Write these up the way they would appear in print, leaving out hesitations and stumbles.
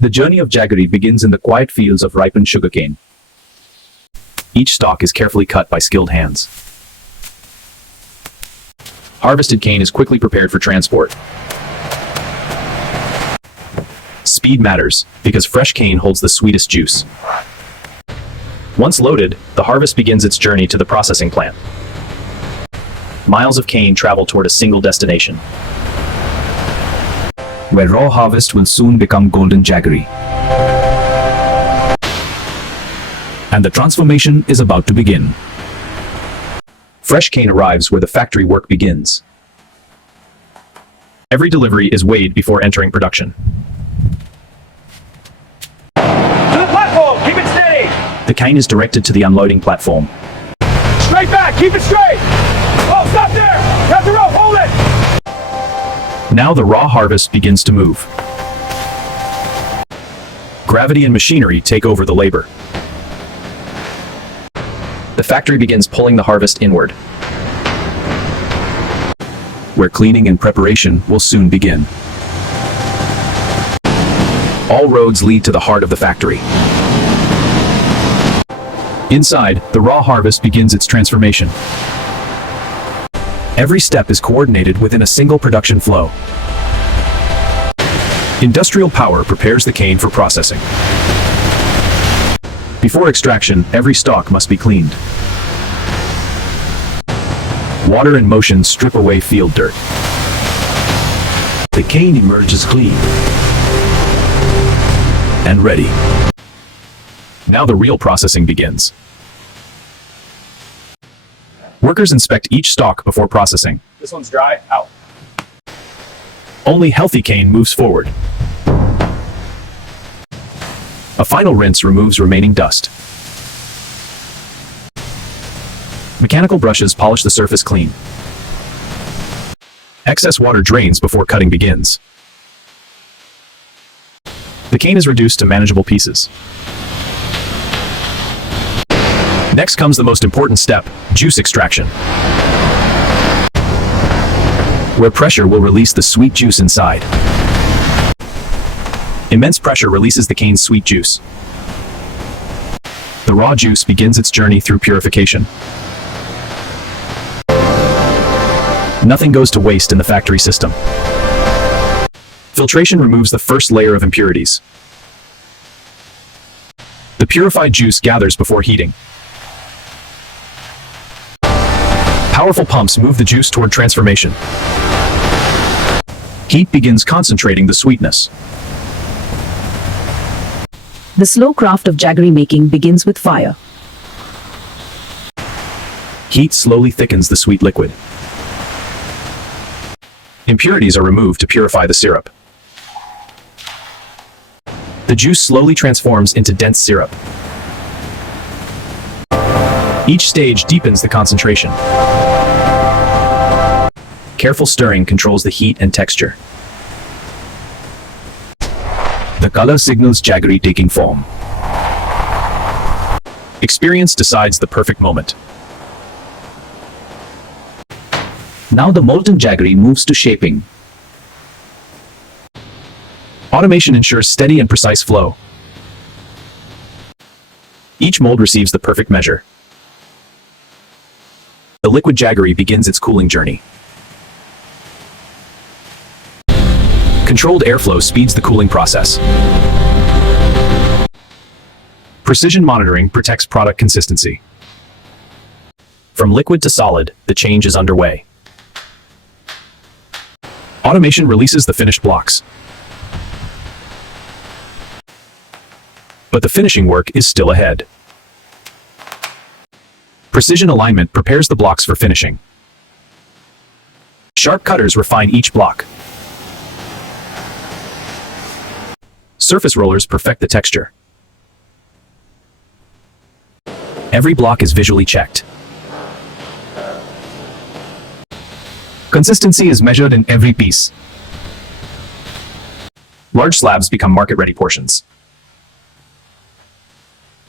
The journey of Jaggery begins in the quiet fields of ripened sugarcane. Each stalk is carefully cut by skilled hands. Harvested cane is quickly prepared for transport. Speed matters, because fresh cane holds the sweetest juice. Once loaded, the harvest begins its journey to the processing plant. Miles of cane travel toward a single destination, where raw harvest will soon become golden jaggery. And the transformation is about to begin. Fresh cane arrives where the factory work begins. Every delivery is weighed before entering production. To the platform! Keep it steady! The cane is directed to the unloading platform. Straight back! Keep it straight! Oh, stop there! Cut the rope! Hold it! Now the raw harvest begins to move. Gravity and machinery take over the labor. The factory begins pulling the harvest inward, where cleaning and preparation will soon begin. All roads lead to the heart of the factory. Inside, the raw harvest begins its transformation. Every step is coordinated within a single production flow. Industrial power prepares the cane for processing. Before extraction, every stalk must be cleaned. Water and motion strip away field dirt. The cane emerges clean and ready. Now the real processing begins. Workers inspect each stalk before processing. This one's dry. Out. Only healthy cane moves forward. A final rinse removes remaining dust. Mechanical brushes polish the surface clean. Excess water drains before cutting begins. The cane is reduced to manageable pieces. Next comes the most important step, juice extraction, where pressure will release the sweet juice inside. Immense pressure releases the cane's sweet juice. The raw juice begins its journey through purification. Nothing goes to waste in the factory system. Filtration removes the first layer of impurities. The purified juice gathers before heating. Powerful pumps move the juice toward transformation. Heat begins concentrating the sweetness. The slow craft of jaggery making begins with fire. Heat slowly thickens the sweet liquid. Impurities are removed to purify the syrup. The juice slowly transforms into dense syrup. Each stage deepens the concentration. Careful stirring controls the heat and texture. The color signals jaggery taking form. Experience decides the perfect moment. Now the molten jaggery moves to shaping. Automation ensures steady and precise flow. Each mold receives the perfect measure. The liquid jaggery begins its cooling journey. Controlled airflow speeds the cooling process. Precision monitoring protects product consistency. From liquid to solid, the change is underway. Automation releases the finished blocks. But the finishing work is still ahead. Precision alignment prepares the blocks for finishing. Sharp cutters refine each block. Surface rollers perfect the texture. Every block is visually checked. Consistency is measured in every piece. Large slabs become market-ready portions.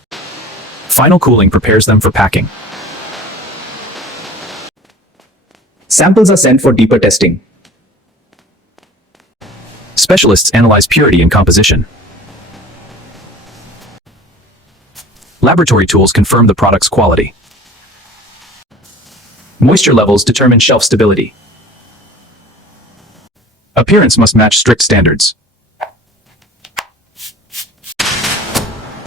Final cooling prepares them for packing. Samples are sent for deeper testing. Specialists analyze purity and composition. Laboratory tools confirm the product's quality. Moisture levels determine shelf stability. Appearance must match strict standards.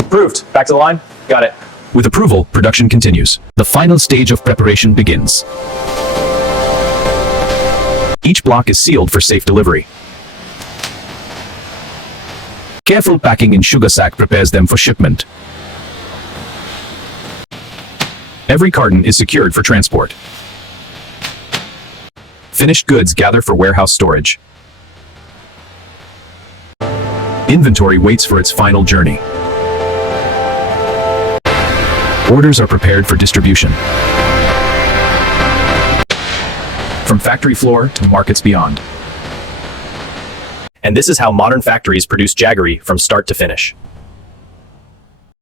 Approved. Back to the line. Got it. With approval, production continues. The final stage of preparation begins. Each block is sealed for safe delivery. Careful packing in sugar sack prepares them for shipment. Every carton is secured for transport. Finished goods gather for warehouse storage. Inventory waits for its final journey. Orders are prepared for distribution. From factory floor to markets beyond. And this is how modern factories produce Jaggery from start to finish.